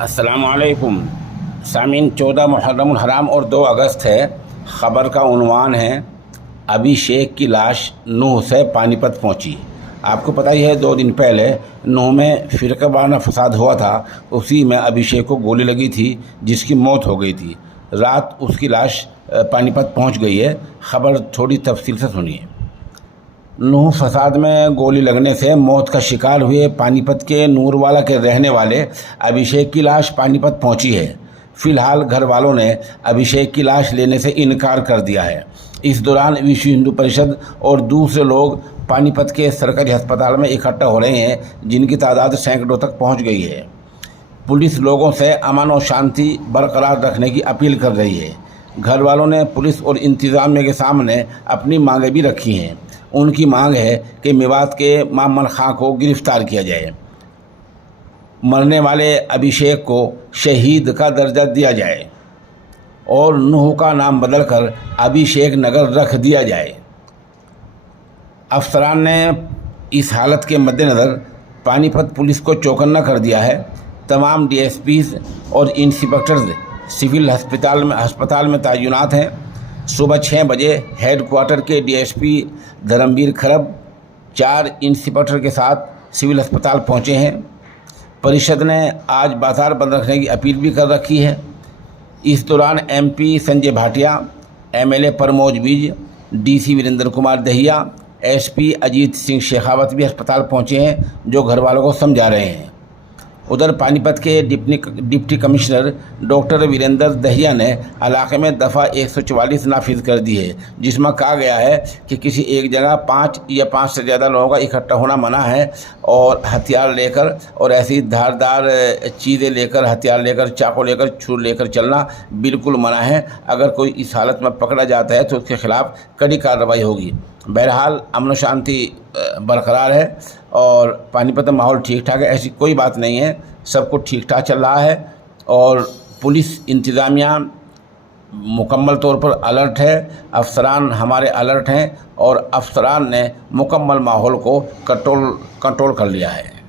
अस्सलामुअलैकुम सामीन। 14 मुहर्रम हराम और 2 अगस्त है। ख़बर का उन्वान है अभिषेक की लाश नूह से पानीपत पहुंची। आपको पता ही है 2 दिन पहले नूह में फ़िरक़ावाराना फसाद हुआ था। उसी में अभिषेक को गोली लगी थी जिसकी मौत हो गई थी। रात उसकी लाश पानीपत पहुंच गई है। ख़बर थोड़ी तफसील से सुनिए। नूह फसाद में गोली लगने से मौत का शिकार हुए पानीपत के नूरवाला के रहने वाले अभिषेक की लाश पानीपत पहुंची है। फ़िलहाल घर वालों ने अभिषेक की लाश लेने से इनकार कर दिया है। इस दौरान विश्व हिंदू परिषद और दूसरे लोग पानीपत के सरकारी अस्पताल में इकट्ठा हो रहे हैं, जिनकी तादाद सैकड़ों तक पहुँच गई है। पुलिस लोगों से अमन और शांति बरकरार रखने की अपील कर रही है। घर वालों ने पुलिस और इंतज़ामिया के सामने अपनी मांगें भी रखी हैं। उनकी मांग है कि मेवात के मामन खां को गिरफ़्तार किया जाए, मरने वाले अभिषेक को शहीद का दर्जा दिया जाए और नूह का नाम बदलकर अभिषेक नगर रख दिया जाए। अफसरान ने इस हालत के मद्देनज़र पानीपत पुलिस को चौकन्ना कर दिया है। तमाम डीएसपीज़ और इंस्पेक्टर्स सिविल अस्पताल में तैनात हैं। सुबह 6 बजे हेडक्वार्टर के डीएसपी धर्मवीर खरब 4 इंस्पेक्टर के साथ सिविल अस्पताल पहुंचे हैं। परिषद ने आज बाजार बंद रखने की अपील भी कर रखी है। इस दौरान MP Sanjay Bhatia, MLA Pramod Vij, DC Virendra Kumar Dahiya, SP Ajit Singh Shekhawat भी अस्पताल पहुंचे हैं, जो घर वालों को समझा रहे हैं। उधर पानीपत के deputy commissioner doctor Virendra Dahiya ने इलाके में दफ़ा 144 नाफिज कर दी है, जिसमें कहा गया है कि किसी एक जगह 5 या 5 से ज़्यादा लोगों का इकट्ठा होना मना है और हथियार लेकर और ऐसी धारदार चीज़ें लेकर, हथियार लेकर, चाकू लेकर, छुरी लेकर चलना बिल्कुल मना है। अगर कोई इस हालत में पकड़ा जाता है तो उसके खिलाफ कड़ी कार्रवाई होगी। बहरहाल अमन शांति बरकरार है और पानीपत में माहौल ठीक ठाक है। ऐसी कोई बात नहीं है, सब कुछ ठीक ठाक चल रहा है और पुलिस इंतज़ामिया मुकम्मल तौर पर अलर्ट है। अफसरान हमारे अलर्ट हैं और अफसरान ने मुकम्मल माहौल को कंट्रोल कर लिया है।